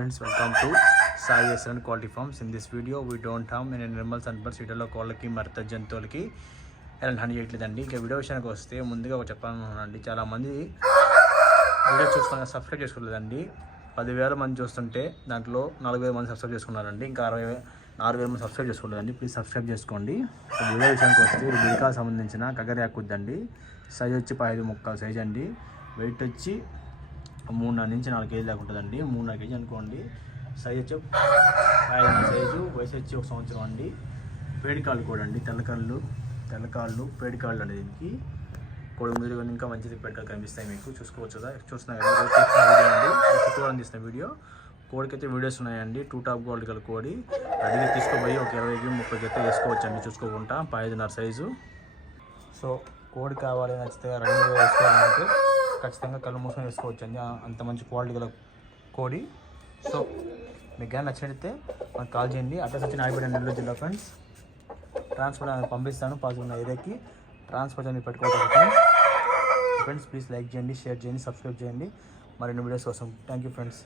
Friends, welcome to Sai SN quality farms in this video we don't ham in నిర్మల్స్ and birds వీటిలో కోళ్ళకి మరత జంతువులకి ఎలాంటి హాని చేయట్లేదండి. ఇక వీడియో విషయానికి వస్తే ముందుగా ఒక చెప్పాలనుకున్నానండి చాలామంది వీడియో చూస్తున్నా సబ్స్క్రైబ్ చేసుకోలేదండి. పదివేల మంది చూస్తుంటే దాంట్లో నాలుగు వేల మంది సబ్స్క్రైబ్ చేసుకున్నారండి. ఇంకా అరవై నాలుగు వేల మంది సబ్స్క్రైబ్ చేసుకోలేదండి. ప్లీజ్ సబ్స్క్రైబ్ చేసుకోండి. వీడియో విషయానికి వస్తే ఇది బిరికా సంబంధించిన కగర్యాకుద్దండి సైజ్ వచ్చి పదహైదు ముక్కలు సైజ్ అండి. వెయిట్ వచ్చి మూడున్నర నుంచి నాలుగు కేజీ దాకా ఉంటుందండి. మూడున్నర కేజీ అనుకోండి. సైజ్ వచ్చి ఐదున్నర సైజు వయసు వచ్చి ఒక సంవత్సరం అండి. పేడికాళ్ళు కూడా అండి. తెల్లకాళ్ళు తెల్లకాళ్ళు పేడికాళ్ళు అండి దీనికి. కోడి ముందు ఇంకా మంచిది పెట్టాలి కనిపిస్తాయి మీకు. చూసుకోవచ్చు కదా. చూస్తున్నాయి కదా. వీడియో తీసిన వీడియో. కోడికి అయితే వీడియోస్ ఉన్నాయండి. టూ టాప్ గోల్డ్ గల కోడి. అడిగి తీసుకోపోయి ఒక ఇరవైకి ముప్పై అయితే వేసుకోవచ్చు అండి. చూసుకోకుండా. ఐదున్నర సైజు సో కోడి కావాలి నచ్చితే రెండు వేసుకోవాలంటే ఖచ్చితంగా కళ్ళు మూసుకొని వేసుకోవచ్చు అండి. అంత మంచి క్వాలిటీ గల కోడి. సో మీకు కానీ నచ్చినట్లయితే నాకు కాల్ చేయండి. అడ్రస్ వచ్చి నాయపడే నెల్లూరు జిల్లా ఫ్రెండ్స్ ట్రాన్స్ఫర్ పంపిస్తాను. పాజిబుల్ ఏరియాకి ట్రాన్స్పోర్ట్ అనేది పెట్టుకోవచ్చు ఫ్రెండ్స్ ఫ్రెండ్స్ ప్లీజ్ లైక్ చేయండి షేర్ చేయండి సబ్స్క్రైబ్ చేయండి. మరిన్ని వీడియోస్ కోసం. Thank you friends